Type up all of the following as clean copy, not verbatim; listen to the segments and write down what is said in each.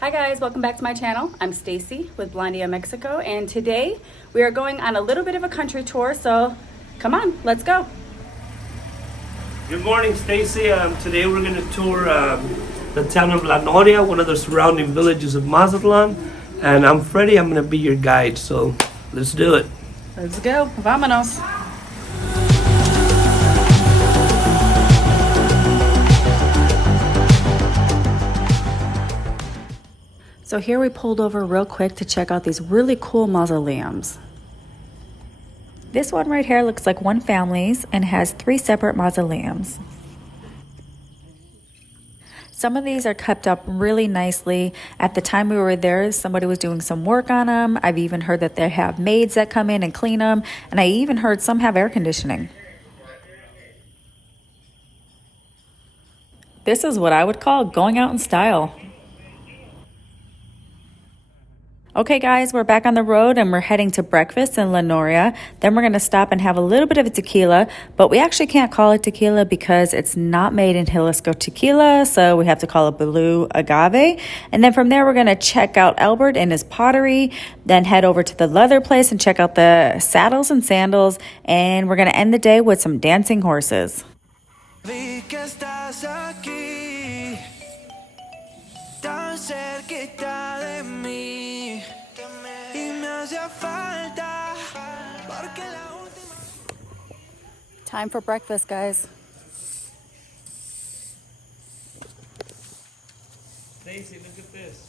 Hi guys, welcome back to my channel. I'm Stacy with Mazatlan Mexico, and today we are going on a little bit of a country tour, so come on, let's go. Good morning, Stacy. Today we're going to tour the town of La Noria, one of the surrounding villages of Mazatlan, and I'm Freddy. I'm going to be your guide, so let's do it. Let's go, vámonos. So here we pulled over real quick to check out these really cool mausoleums. This one right here looks like one family's and has 3 separate mausoleums. Some of these are kept up really nicely. At the time we were there, somebody was doing some work on them. I've even heard that they have maids that come in and clean them, and I even heard some have air conditioning. This is what I would call going out in style. Okay guys, we're back on the road and we're heading to breakfast in La Noria. Then we're going to stop and have a little bit of a tequila, but we actually can't call it tequila because it's not made in Jalisco tequila, so we have to call it blue agave. And then from there we're going to check out Albert and his pottery, then head over to the leather place and check out the saddles and sandals, and we're going to end the day with some dancing horses. Time for breakfast, guys. Stacy, look at this.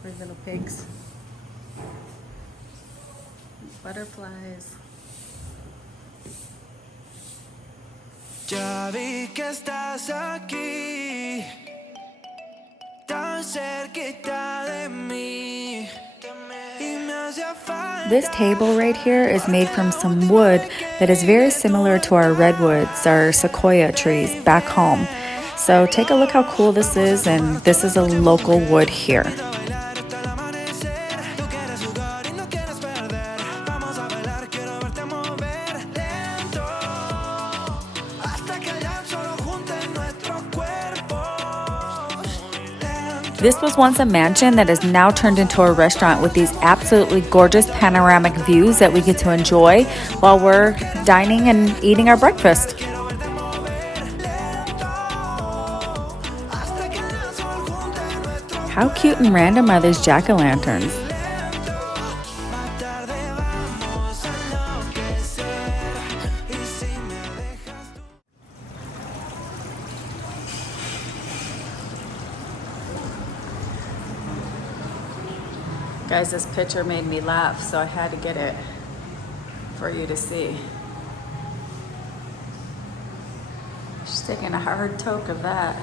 Pretty little pigs. Butterflies. Ya vi que estás aquí, tan cerquita de mí. This table right here is made from some wood that is very similar to our redwoods, our sequoia trees back home. So take a look how cool this is, and this is a local wood here. This was once a mansion that is now turned into a restaurant with these absolutely gorgeous panoramic views that we get to enjoy while we're dining and eating our breakfast. How cute and random are these jack-o'-lanterns? Guys, this picture made me laugh, so I had to get it for you to see. She's taking a hard toke of that.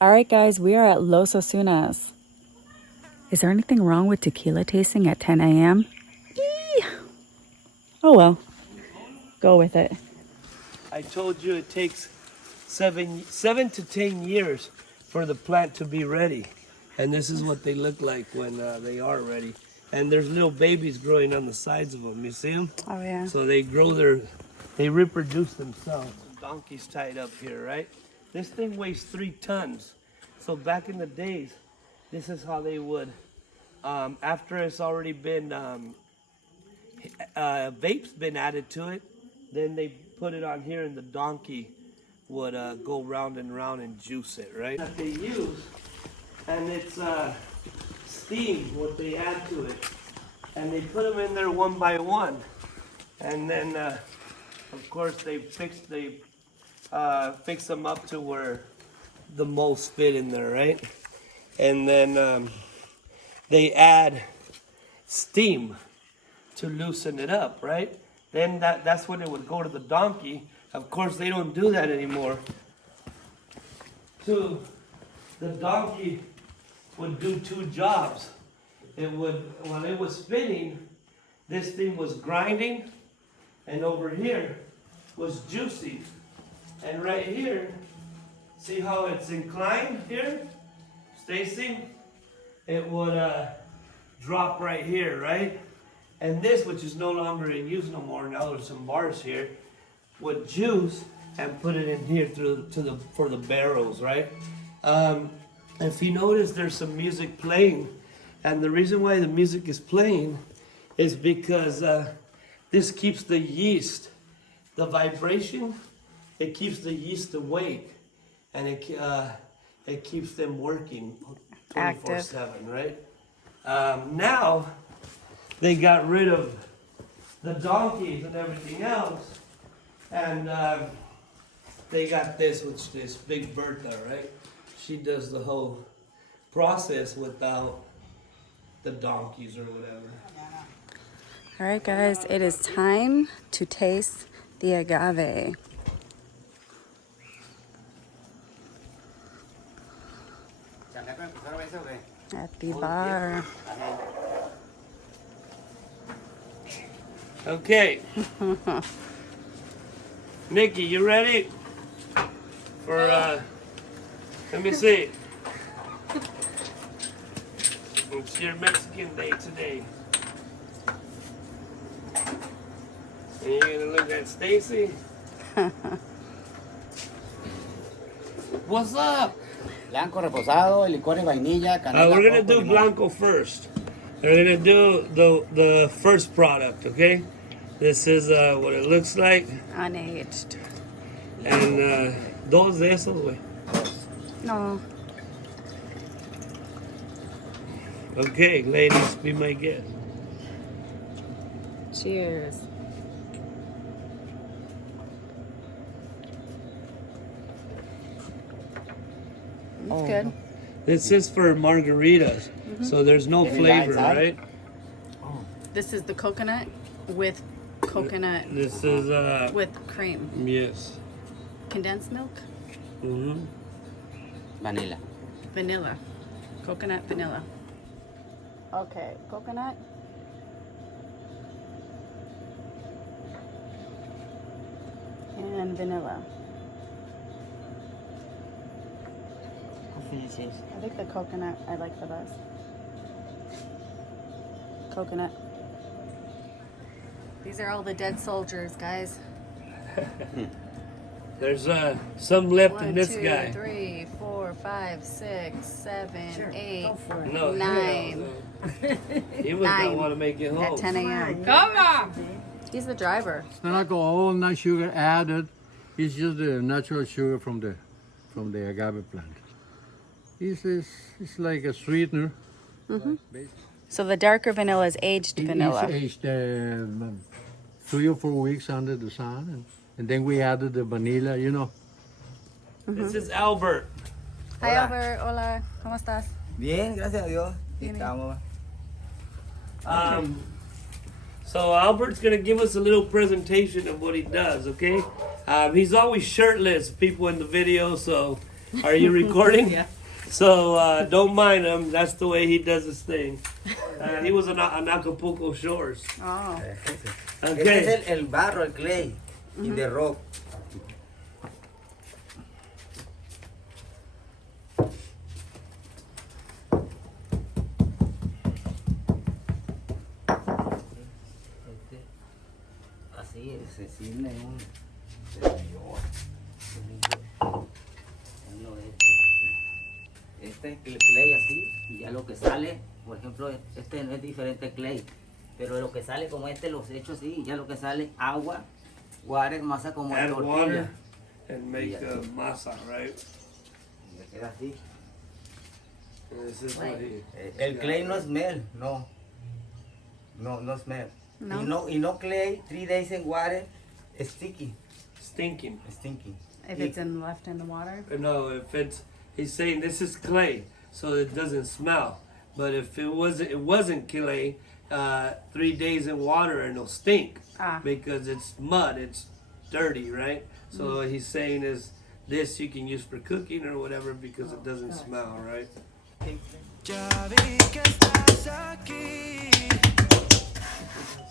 All right, guys, we are at Los Osunas. Is there anything wrong with tequila tasting at 10 a.m.? Oh well, go with it. I told you it takes 7 to 10 years for the plant to be ready, and this is what they look like when they are ready. And there's little babies growing on the sides of them. You see them? Oh yeah. So they reproduce themselves. Donkeys tied up here, right? This thing weighs 3 tons. So back in the days, this is how they would, after it's already been, vape's been added to it, then they put it on here and the donkey would go round and round and juice it, right? That they use, and it's steam, what they add to it. And they put them in there one by one. And then, of course, they fix them up to where the molds fit in there, right? And then they add steam to loosen it up, right? Then that's when it would go to the donkey. Of course, they don't do that anymore. So the donkey would do 2 jobs. It would, when it was spinning, this thing was grinding, and over here was juicing. And right here see how it's inclined here, Stacy? It would drop right here, right? And this, which is no longer in use no more, now there's some bars here, would juice and put it in here for the barrels, right? If you notice, there's some music playing, and the reason why the music is playing is because this keeps the yeast, the vibration, it keeps the yeast awake, and it keeps them working 24/7, right? Now they got rid of the donkeys and everything else, and they got this, which is Big Bertha, right? She does the whole process without the donkeys or whatever. All right, guys, it is time to taste the agave. At the bar. Okay. Nikki, you ready? For, let me see. It's your Mexican day today. And you're gonna look at Stacy. What's up? Blanco reposado, el licor de vainilla, canela. We're gonna coco, do limón. Blanco first. We're gonna do the first product, okay? This is what it looks like. Unaged. And dos de esos, güey. No. Okay, ladies, be my guest. Cheers. It's good. This is for margaritas, so there's no flavor, inside? right? This is the coconut with coconut This is with cream. yes. Condensed milk, Mm-hmm. Vanilla. vanilla. Coconut vanilla. Okay, coconut. And vanilla. I think the coconut I like the best. Coconut. These are all the dead soldiers, guys. There's some left in 1, this 2, guy. 3, 4, 5, 6, 7, 8, No, 9. he was gonna 9 want to make it home. at 10 a.m. Come on! He's the driver. It's not alcohol, not sugar added. It's just the natural sugar from the agave plant. It's like a sweetener. So the darker vanilla is aged vanilla. It's aged 3 or 4 weeks under the sun, and then we added the vanilla. You know, This is Albert. Hi Albert, hola, ¿cómo estás? Bien, gracias a Dios. Bien. Estamos. So Albert's gonna give us a little presentation of what he does, okay? He's always shirtless, people in the video, so are you recording? Yeah. So don't mind him, that's the way he does his thing. He was on Acapulco Shores. Oh. Este Okay. es el barro, el clay y the rock. Así es, se cierne un. Este es el clay así, y ya lo que sale, por ejemplo, este no es diferente clay, pero lo que sale como este los he hecho así, y ya lo que sale agua, water, masa como de Add tortilla. water and make masa, right? Y ya queda así. And this is what he. El clay no smell, no. No smell. No? Y no clay, 3 days in water, sticky, Stinking. stinky. If it's left in the water. No, if it's, he's saying this is clay, so it doesn't smell. But if it wasn't clay, 3 days in water and it'll stink Ah. because it's mud, it's dirty, right? So what he's saying is this you can use for cooking or whatever because it doesn't smell, right? Ya vi que estás aquí,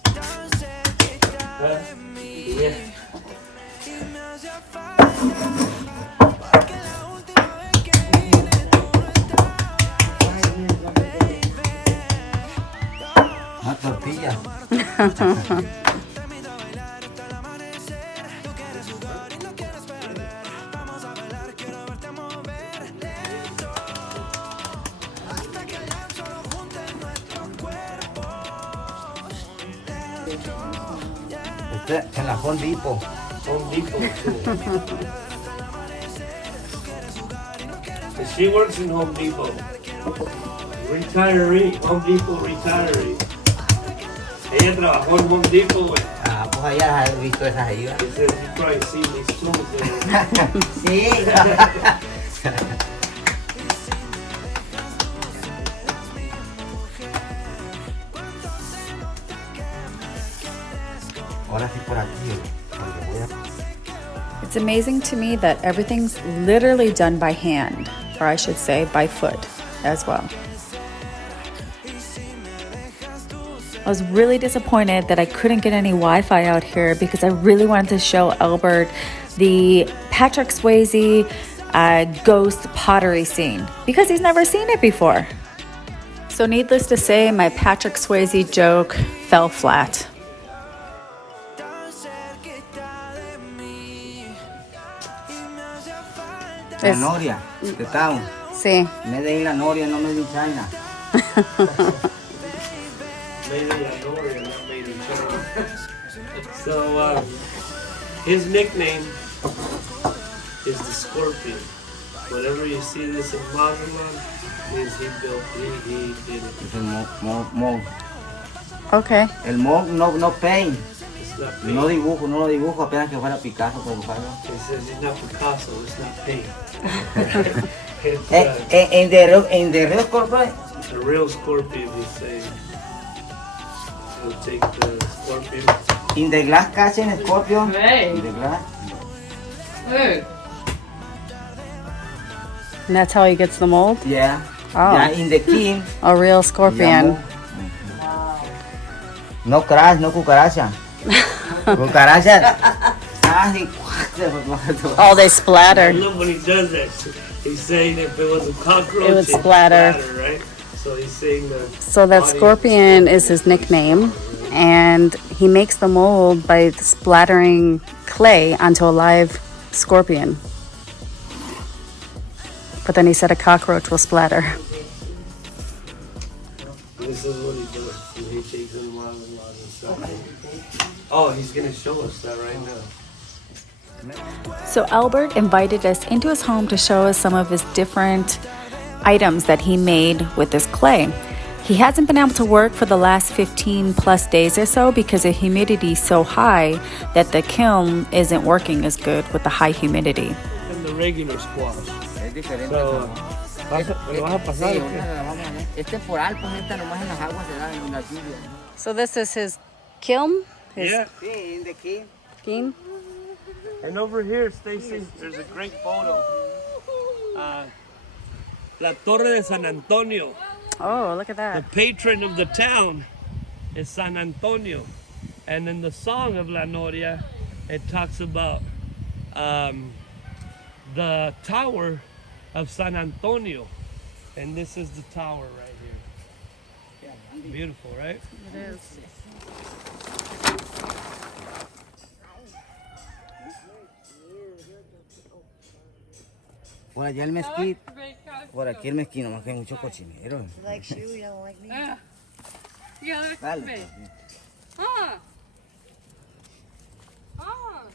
tan cerquita de mí, Yeah. y me hace falta, porque la Este en la Home Depot. Home Depot too. And she works in Home Depot. Retiree, Home Depot retiree. Ella trabajó en Home Depot. Ah, pues allá has visto esas ahí. He says you probably see these tools there. Sí. Ahora sí por aquí. Porque voy a... It's amazing to me that everything's literally done by hand, or I should say by foot as well. I was really disappointed that I couldn't get any Wi-Fi out here because I really wanted to show Albert the Patrick Swayze ghost pottery scene because he's never seen it before. So needless to say, my Patrick Swayze joke fell flat. La Noria, de town. Sí. Made in la Noria, no made in China. Made in Noria, not made in China. So his nickname is the Scorpion. Whenever you see this in Mazatlan, means he did it. Es el mog. Okay. El mog no paint. It's not paint. No dibujo, no lo dibujo, apenas que fuera Picasso para dibujarlo. He says it's not Picasso, it's not paint. It's In the real corporate, a real scorpion, he's saying. He'll take the scorpion. in the glass kitchen, Scorpio. Hey. In the glass. Hey. And that's how he gets the mold? Yeah. Oh. Yeah, in the king. A real scorpion. No crash, no cucaracha. Cucaracha. Oh, they splatter. I love when he does that. He's saying if it was a cockroach, It would splatter. right? So he's saying the. So that audience scorpion is his nickname, and he makes the mold by splattering clay onto a live scorpion. But then he said a cockroach will splatter. This is what he does. He takes them along and stuff. Oh, he's gonna show us that right now. So Albert invited us into his home to show us some of his different items that he made with this clay. He hasn't been able to work for the last 15 plus days or so because the humidity is so high that the kiln isn't working as good with the high humidity. And the regular squash. Es diferente. So, ¿me vas a pasar Sí, o qué? una la vamos a ver. Es temporal, pues esta nomás en las aguas se da en la lluvia. So this is his kiln? His Yeah. Sí, in the king. kiln? And over here, Stacy, there's a great photo. La Torre de San Antonio. Oh, look at The that. patron of the town is San Antonio. And in the song of La Noria, it talks about the tower of San Antonio. And this is the tower right here. Beautiful, right? It is. Por allá el mezquite. Por aquí el mezquite, nomás que hay mucho cochinero. Yeah. Yeah, that's Dale. me. Huh. Huh.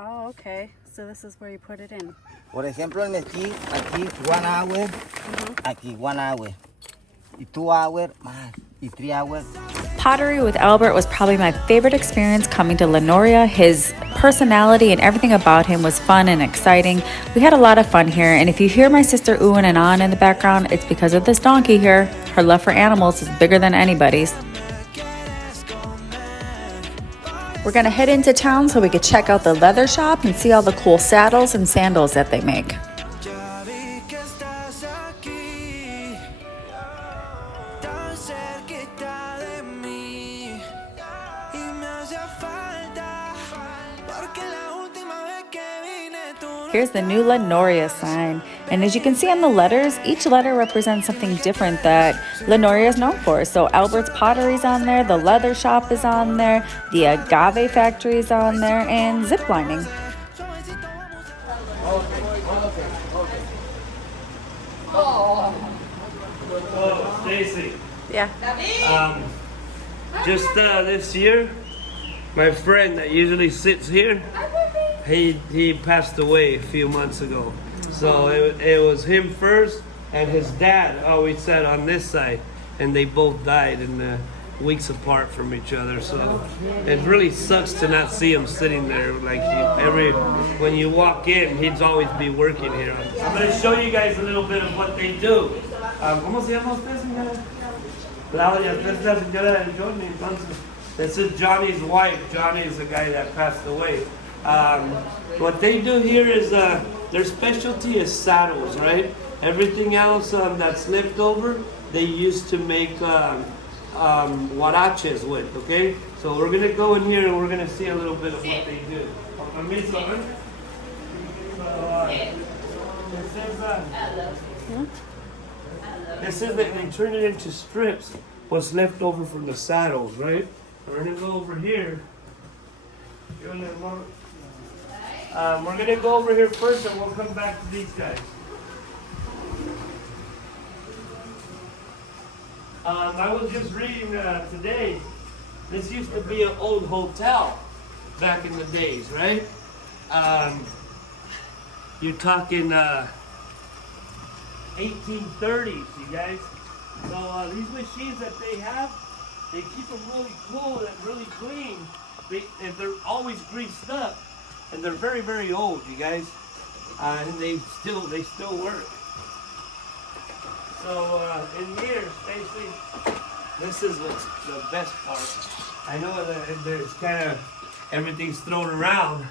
Oh, okay. So this is where you put it in. Por ejemplo, el mezquite, aquí 1 hour, aquí 1 hour. Y 2 hours, más. Y 3 hours. Pottery with Albert was probably my favorite experience coming to La Noria. His personality and everything about him was fun and exciting. We had a lot of fun here, and if you hear my sister oohing and ahhing in the background, it's because of this donkey here. Her love for animals is bigger than anybody's. We're gonna head into town so we could check out the leather shop and see all the cool saddles and sandals that they make. Ya vi que estás aquí, tan cerquita de mí, y me hace falta, porque la última Here's the new Noria sign. And as you can see on the letters, each letter represents something different that Noria is known for. So Albert's Pottery is on there, the leather shop is on there, the agave factory is on there, and zip lining. Oh, Stacy. Yeah. Just this year, my friend that usually sits here, he passed away a few months ago. So it was him first, and his dad always sat on this side, and they both died in weeks apart from each other. So it really sucks to not see him sitting there. Like when you walk in, he'd always be working here. I'm going to show you guys a little bit of what they do. ¿Cómo se llama usted, señora? Claudia, esta es la señora de Johnny. Entonces, this is Johnny's wife. Johnny is the guy that passed away. What they do here is their specialty is saddles, right? Everything else that's left over, they used to make huaraches with, okay? So we're gonna go in here and we're gonna see a little bit of what they do. This is that they turn it into strips, what's left over from the saddles, right? We're gonna go over here. We're gonna go over here first and we'll come back to these guys. I was just reading today, this used to be an old hotel back in the days, right? You're talking 1830s, you guys. So these machines that they have, they keep them really cool and really clean. And they're always greased up, and they're very, very old, you guys. And they still work. So in here, Stacy, this is what's the best part. I know that there's kind of everything's thrown around,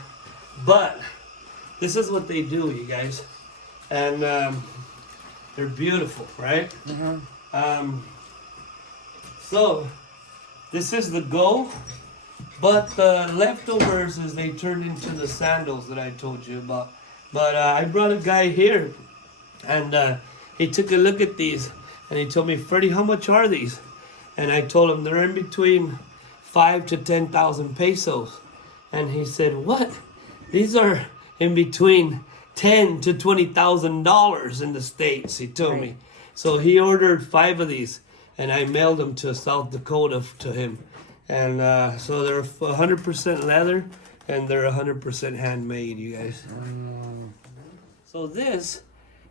but this is what they do, you guys, and they're beautiful, right? Mm-hmm. So this is the go, but the leftovers is they turned into the sandals that I told you about. But I brought a guy here, and he took a look at these, and he told me, Freddy, how much are these? And I told him they're in between 5,000 to 10,000 pesos. And he said, what? These are in between $10,000 to $20,000 in the States, he told me. So he ordered 5 of these, and I mailed them to South Dakota to him. And so they're 100% leather, and they're 100% handmade, you guys. So this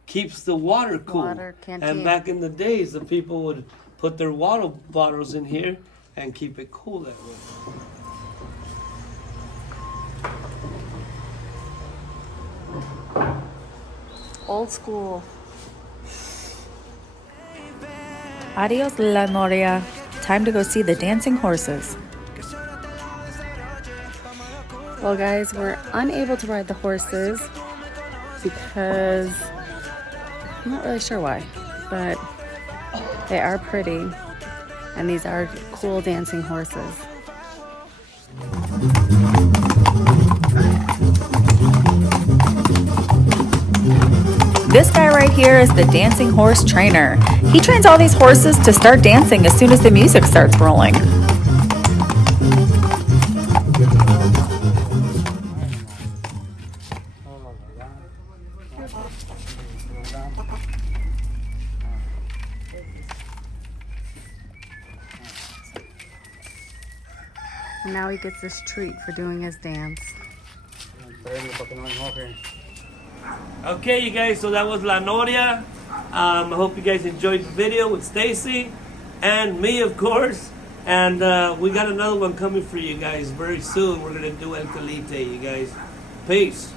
keeps the water cool. And back in the days, the people would put their water bottles in here and keep it cool that way. Old school. Adios, La Noria. Time to go see the dancing horses. Well, guys, we're unable to ride the horses because I'm not really sure why, but they are pretty, and these are cool dancing horses. This guy right here is the dancing horse trainer. He trains all these horses to start dancing as soon as the music starts rolling. And now he gets this treat for doing his dance. Okay, you guys, so that was La Noria. I hope you guys enjoyed the video with Stacy and me, of course. And we got another one coming for you guys very soon. We're going to do El Quelite, you guys. Peace.